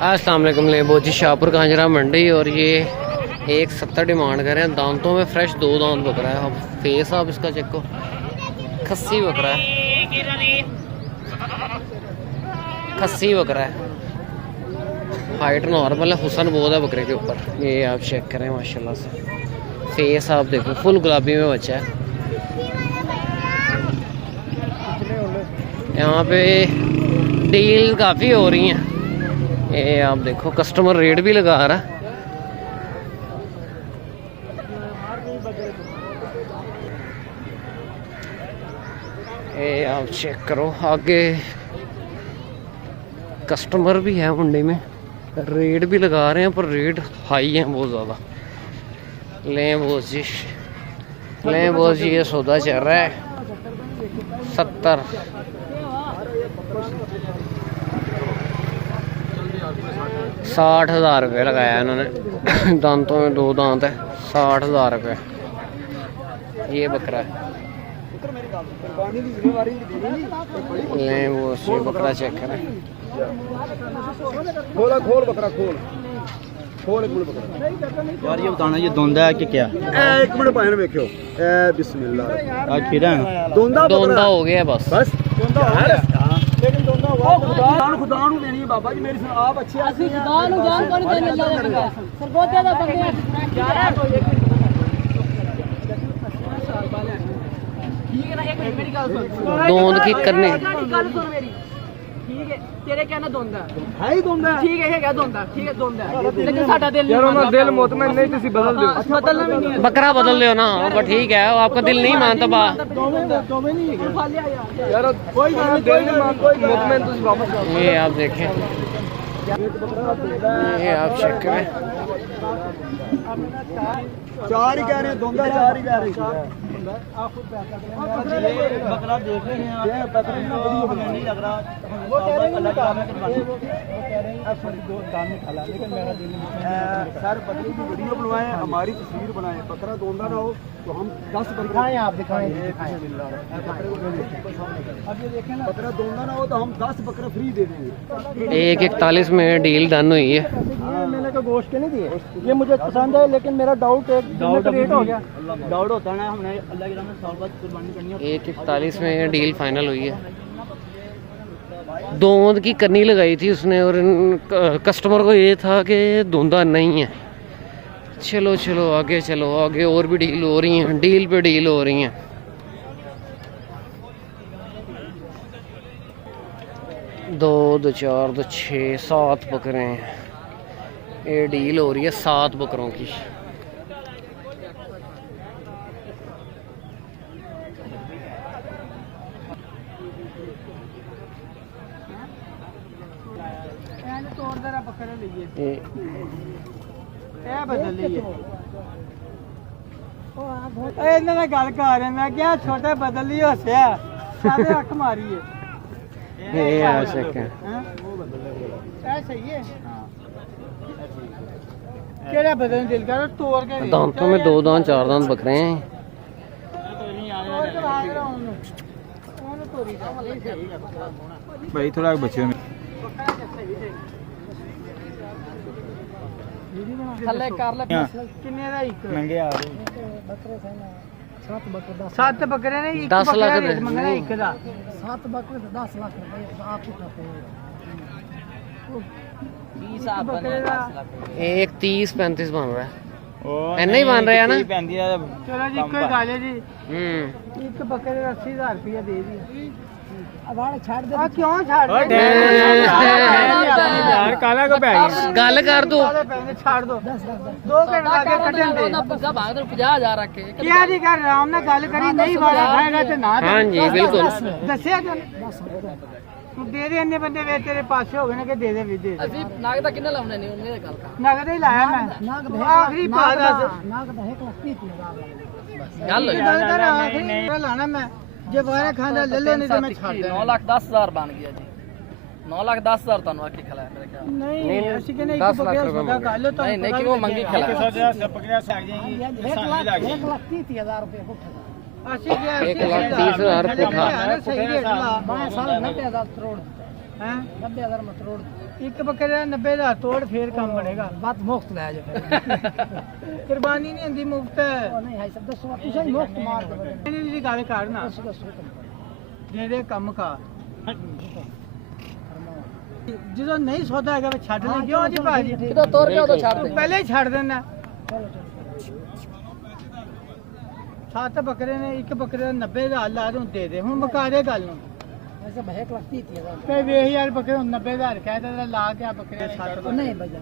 अस्सलाम वालेकुम। लेबोजी शाहपुर कांजरा मंडी और ये 170 डिमांड कर रहे हैं। दांतों में फ्रेश 2 दांत बकरा है। अब फेस आप इसका चेक को, खस्सी बकरा है, खस्सी बकरा है। हाइट नॉर्मल है, हुसन बहुत है बकरे के ऊपर। ये आप चेक करें माशाल्लाह से। फेस आप देखो फुल गुलाबी में बच्चा है। यहाँ पे डील काफ़ी हो रही हैं। ये आप देखो कस्टमर रेट भी लगा रहा है। ये आप चेक करो, आगे कस्टमर भी है मंडी में, रेट भी लगा रहे हैं पर रेट हाई है बहुत ज़्यादा। लें बोझ जी ये सौदा चल रहा है 70। 60,000 रुपये लगाया इन्होंने। दांतों में 2 दांत है, 60,000 रुपये ये बकरा है। लें वो बकरा चेक करें। खोल बकरा खोल एक मिनट बकरा यार, ये बताना ये दोंदा है कि क्या? एक मिनट पाए देखियो। बिस्मिल्लाह आज खीरा है। दोंदा हो गया बस दोंदा हो गया। लेकिन दोंदा हुआ खुदा नु देनी है बाबा जी। मेरी सुन आप अच्छे आदमी हैं। खुदा नु जान कौन देने अल्लाह दे सर बहुत ज्यादा बंदे हैं। ठीक है ना, एक मिनट मेरी गल सुन। दोंद की करने गल सुन मेरी, ठीक है? तेरे कहना दोंदा है ही दोंदा, ठीक है क्या दोंदा? ठीक है दोंदा है, लेकिन साडा दिल यार ना दिल मुतमइन नहीं, तुसी बदल दो। बदलना भी नहीं है, बकरा बदल दो ना। पर ठीक है, आपका दिल नहीं मानता बा यार कोई दिल नहीं मानता मुतमइन, तुसी वापस करो। ये आप देखें, ये आप चेक करें। 4 ही कह रहे हैं, दोंदा 4 ही कह रहे हैं। आप खुद बकरा देख रहे हैं, ये बकरा नहीं लग रहा। वो कह रहे हैं दो दाम में खाला, लेकिन मेरा दिल सर बकरी की वीडियो बनवाएं, हमारी तस्वीर बनाएं। बकरा दोंदा ना हो तो हम 10 दिखाएं, आप दिखाएं। अब ये देखें ना, बकरा दोंदा ना हो तो हम 10 बकरा फ्री दे देंगे। 141 में डील डन हुई है। मैंने तो गोश्त के नहीं दिए, ये मुझे पसंद है, लेकिन मेरा डाउट रेट हो गया। डाउट होता है ना, हमने अल्लाह के नाम में साल बाद कुर्बानी करनी है। 141 में डील फाइनल हुई है। दोंद की करनी लगाई थी उसने और कस्टमर को ये था कि दोंदा नहीं है। चलो चलो आगे चलो, आगे और भी डील हो रही हैं, डील पे डील हो रही हैं। दो 4 2 6 7 बकरे हैं। ये डील हो रही है 7 बकरों की। गल कर मैं क्या छोटे बदल ही हसिया अख मारी है। सही है, केड़ा बदल दिल कर तोड़ के। दांतों में 2 दांत 4 दांत बकरे हैं। भाई थोड़ा बच्चे में थल्ले कर ले किन्ने दा एक मंगे आ रहे 7 बकरे ने 10 लाख मंगना एक दा 7 बकरे 10 लाख रुपए आप ही खाते हो। 20 आप बने 10 लाख, एक 30-35 बन रहा है। नहीं बन रहा है ना। चलो जी कोई गाले जी। एक बकरे 80,000 रुपया दे दी। छाड़ दे क्यों छाड़ दे यार, काला को पै गया। गल कर दो, छाड़ दो। 2 घंटे लगे कटन दे 50,000 रखे क्या जी कर राम ने गल करी, नहीं वाला खाएगा ते ना। हाँ जी बिल्कुल। दसिया दे दे, इन्ने बंदे वे तेरे पास हो गए ना कि दे दे भी दे। ਅਸੀਂ ਨਾਗ ਦਾ ਕਿੰਨਾ ਲਾਉਣੇ ਨੇ ਉਹਨੇ ਗੱਲ ਕਰ नगद ही लाया मैं, आखिरी बात ਗੱਲ ਹੋਈ आखिरी लाना मैं, जे बारे खाना ले लो नहीं तो मैं छाड़ दूं। 9,10,000 बन ਗਿਆ ਜੀ। 9,10,000 ਤੁਹਾਨੂੰ ਆਖੀ ਖਿਲਾਇਆ ਮੇਰੇ ਖਿਆਲ नहीं ऐसी के नहीं 10 लाख रुपए का गालो तो नहीं नहीं कि वो मंगी खिलाया। 1,30,000 रुपए ऐसी क्या 1,30,000 पुठा। सही रेट ला 12 साल 90,000 करोड़ हैं 90,000 मत रोड एक बकरे 90,000 तोड़ फिर काम बनेगा बात मुफ्त ले जा कुर्बानी नहीं आंदी मुफ्त नहीं है सब दसो तुसा मुफ्त मार दे नहीं गल करना जेडे काम का ਜਦੋਂ ਨਹੀਂ ਸੌਦਾ ਹੈਗਾ ਛੱਡ ਲੈ ਕਿਉਂ ਜੀ ਭਾਜੀ ਜਦੋਂ ਤੋਰ ਕੇ ਉਦੋਂ ਛੱਡ ਦੇ ਪਹਿਲੇ ਹੀ ਛੱਡ ਦੇਣਾ 7 ਬੱਕਰੇ ਨੇ ਇੱਕ ਬੱਕਰੇ ਦਾ 90,000 ਲਾ ਦੂੰ ਦੇ ਦੇ ਹੁਣ ਮੁਕਾ ਦੇ ਗੱਲ ਨੂੰ ਐਸਾ ਬਹਿਕ ਲੱਗਦੀ ਤੀ ਤੇ ਵੇਖ ਯਾਰ ਬੱਕਰੇ ਨੂੰ 90,000 ਕਹਿ ਦੇ ਲਾ ਕੇ ਆ ਬੱਕਰੇ 60 ਨਹੀਂ ਬਜਾ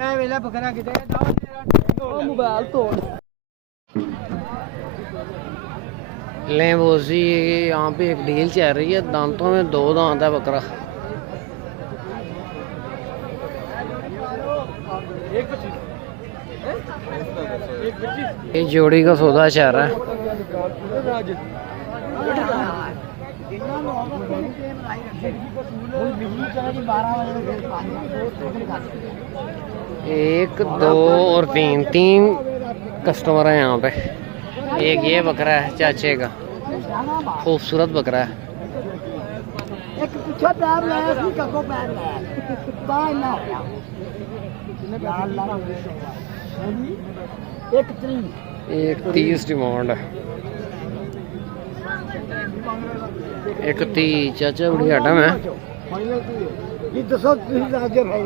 ਇਹ ਵੇਲਾ ਬੱਕਰਾ ਕਿਤੇ ਉਹ ਮੋਬਾਈਲ ਤੋੜ ले बोस जी यहाँ पे एक डील चल रही है, दांतों में 2 दांत है बकरा। ये जोड़ी का सौदा चल रहा है। एक, 2 और 3 कस्टमर है यहाँ पे। एक ये बकरा है चाचे का, खूबसूरत बकरा है। एक पीछे पैर लाया सी कको पैर लाया बाहर ना एक 30 डिमांड है। एक 30 चाचा बड़ी आइटम है। ये दसो आगे भाई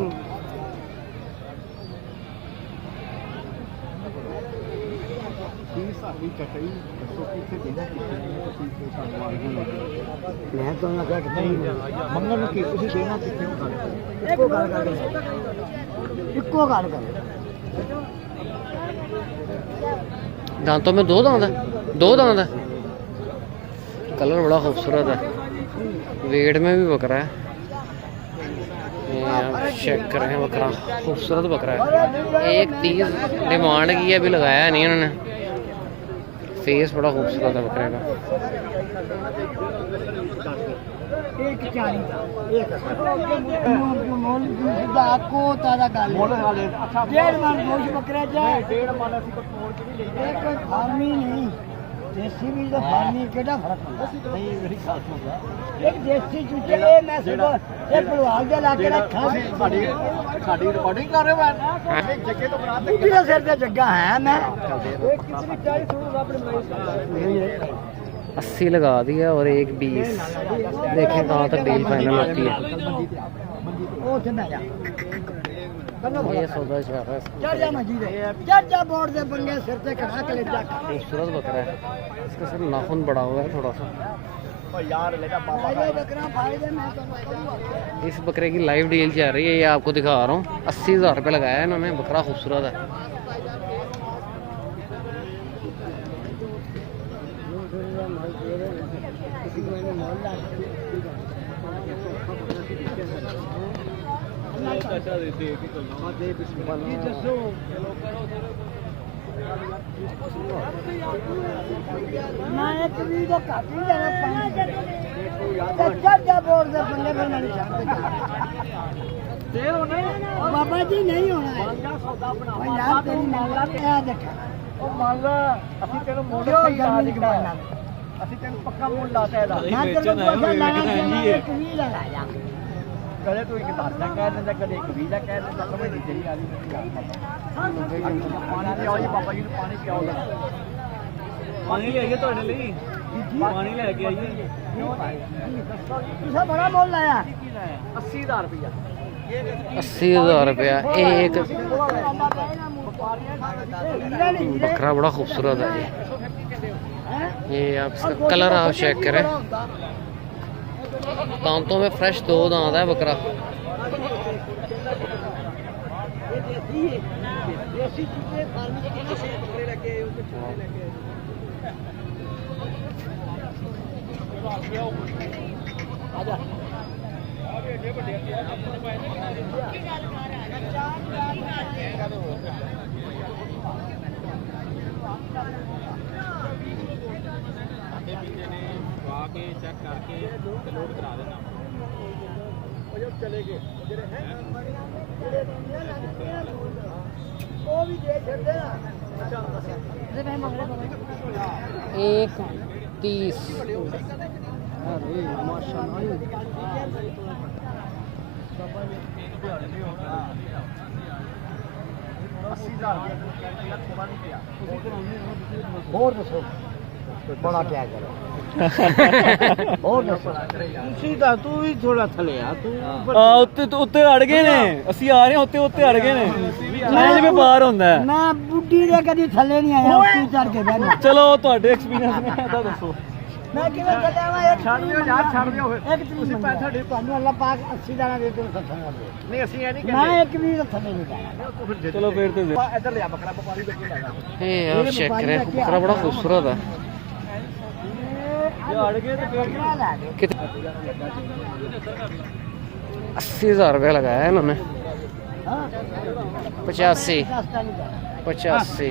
मैं तो ना कट मंगल की ਤੁਸੀਂ ਦੇਣਾ ਕਿੱਥੇ ਇੱਕੋ ਗੱਲ ਕਰ दांतों में 2 दांत है, 2 दांत है। कलर बड़ा खूबसूरत है, वेट में भी बकरा है। ये आप चेक करें, बकरा खूबसूरत बकरा है। एक 30 डिमांड की है, अभी लगाया नहीं उन्होंने। फेस बड़ा खूबसूरत है बकरे का। एक 40 एक मोल दा को ताजा गाल डेढ़ मन गोश बकरा जाए डेढ़ मन ਅਸੀਂ ਕੋ ਤੋੜ ਕੇ ਨਹੀਂ ਲੈਂਦੇ ਕੋਈ ਫਾਰਮੀ ਨਹੀਂ ਦੇਸੀ ਵੀ ਦਾ ਫਾਰਮੀ ਕਿਹੜਾ ਫਰਕ ਹੁੰਦਾ ਨਹੀਂ ਮੇਰੀ ਖਾਸ ਹੁੰਦਾ ਇੱਕ ਦੇਸੀ ਚੂਚੇ ਮੈਂ ਸਗੋਂ ਇਹ ਭਲਵਾਨ ਦੇ ਲਾ ਕੇ ਰੱਖਾਂ ਸਾਡੀ ਰਿਕਾਰਡਿੰਗ ਕਰ ਰਹੇ ਮੈਂ ਜੱਗੇ ਤੋਂ ਬਣਾ ਦਿੱਤੀ ਕਿਹੜਾ ਸਿਰ ਤੇ ਜੱਗਾ ਹੈ ਮੈਂ ਇੱਕ ਕਿਸੇ ਦੀ 40 ਸੂਟ ਆਪਣੇ ਬਣਾਈ 80 लगा दिया और एक 20। देखें कहाँ तक डील फाइनल होती है। ये सौदा चल रहा है। खूबसूरत बकरा है, इसका सिर्फ नाखून बड़ा हुआ है थोड़ा सा। इस बकरे की लाइव डील चल रही है, ये आपको दिखा रहा हूँ। 80,000 रुपये लगाया है इन्होंने। बकरा खूबसूरत है। बाबा जी नहीं होना है यार तेरी मामला क्या देखा ਉਹ ਮੰਨ ਲਾ ਅਸੀਂ ਤੈਨੂੰ ਮੁੱਲ ਸਹੀ ਰਾਜ ਕਰਾਇਆ ਅਸੀਂ ਤੈਨੂੰ ਪੱਕਾ ਮੁੱਲ ਲਾਤਾ ਇਹਦਾ ਮੈਂ ਤੈਨੂੰ ਪੈਸਾ ਲਾਣਾ ਚਾਹੀਦਾ ਇੱਕ ਵੀ ਲਗਾਇਆ ਕਦੇ ਤੂੰ ਇੱਕ 10 ਦਾ ਕਹਿ ਦਿੰਦਾ, ਕਦੇ ਇੱਕ 20 ਦਾ ਕਹਿ ਦਿੰਦਾ। ਸਮਝ ਨਹੀਂ ਤੇਰੀ ਆ ਰਹੀ ਮੇਰੀ ਗੱਲ। ਪਾਣੀ ਪਿਆਓ ਜੀ ਬਾਬਾ ਜੀ ਨੂੰ, ਪਾਣੀ ਪਿਆਓ। ਪਾਣੀ ਲੈ ਆਈਏ ਤੁਹਾਡੇ ਲਈ, ਪਾਣੀ ਲੈ ਕੇ ਆਈਏ। ਤੁਸੀਂ ਬੜਾ ਮੁੱਲ ਲਾਇਆ 80,000 ਰੁਪਇਆ। 80,000 रुपया एक। बकरा बड़ा खूबसूरत है ये आप इसका कलर आप चेक करें। दांतों में फ्रेश 2 दांत है बकरा। चेक करके लोड करा देना। चले गए एक 30 ਹੋਰ ਦੱਸੋ ਬੜਾ ਕਿਆ ਕਰੋ ਹੋਰ ਦੱਸੋ ਤੁਸੀਂ ਤਾਂ ਤੂੰ ਵੀ ਥੋੜਾ ਥਲੇ ਆ ਤੂੰ ਉੱਤੇ ਅੜ ਗਏ ਨੇ ਅਸੀਂ ਆ ਰਹੇ ਹਾਂ ਉੱਤੇ ਅੜ ਗਏ ਨੇ ਐਂ ਜਿਵੇਂ ਬਾਹਰ ਹੁੰਦਾ ਹੈ। ਮੈਂ ਬੁੱਢੀ ਦੇ ਕਦੀ ਥੱਲੇ ਨਹੀਂ ਆਇਆ ਉੱਤੇ ਚੜ ਕੇ ਬਹਿਣਾ ਚਲੋ ਤੁਹਾਡੇ ਐਕਸਪੀਰੀਅੰਸ ਨੇ ਇਹਦਾ ਦੱਸੋ। ਮੈਂ ਕਿਵੇਂ ਥੱਲੇ ਆਵਾਂ ਇੱਕ ਛੱਡ ਦਿਓ ਯਾਰ, ਛੱਡ ਦਿਓ ਫਿਰ। ਇੱਕ ਤੁਸੀਂ ਪੈਸੇ ਤੁਹਾਨੂੰ ਅੱਲਾਹ ਪਾਕ 80 ਦਾਣਾ ਦੇ ਦਿਓ ਸੱਤਾਂ ਦੇ ਨਹੀਂ ਅਸੀਂ ਇਹ ਨਹੀਂ ਮੈਂ ਇੱਕ ਵੀ ਥੱਲੇ ਨਹੀਂ ਜਾਣਾ ਚਲੋ ਫਿਰ ਤੇ ਇੱਧਰ ਲਿਆ ਬੱਕਰਾ ਵਪਾਰੀ ਵੇਚ ਲੈਗਾ ਇਹ यार चेक करें बकरा बड़ा खूबसूरत है ਜੇ ਅੜ ਗਏ ਤੇ ਫਿਰ कितने 80,000 रुपया लगाया है इन्होंने। ਹਾਂ 85 ਰਸਤਾ ਨਹੀਂ ਜਾਣਾ 85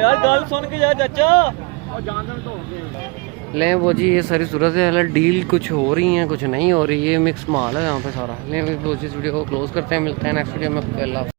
ਯਾਰ ਗੱਲ ਸੁਣ ਕੇ ਜਾ ਚਾਚਾ। ले वो जी ये सारी सूरत है, डील कुछ हो रही है कुछ नहीं हो रही है, मिक्स माल है यहाँ पे सारा। ले वो जी इस वीडियो को क्लोज करते हैं, मिलते हैं नेक्स्ट वीडियो में। अल्लाह हाफ़िज़।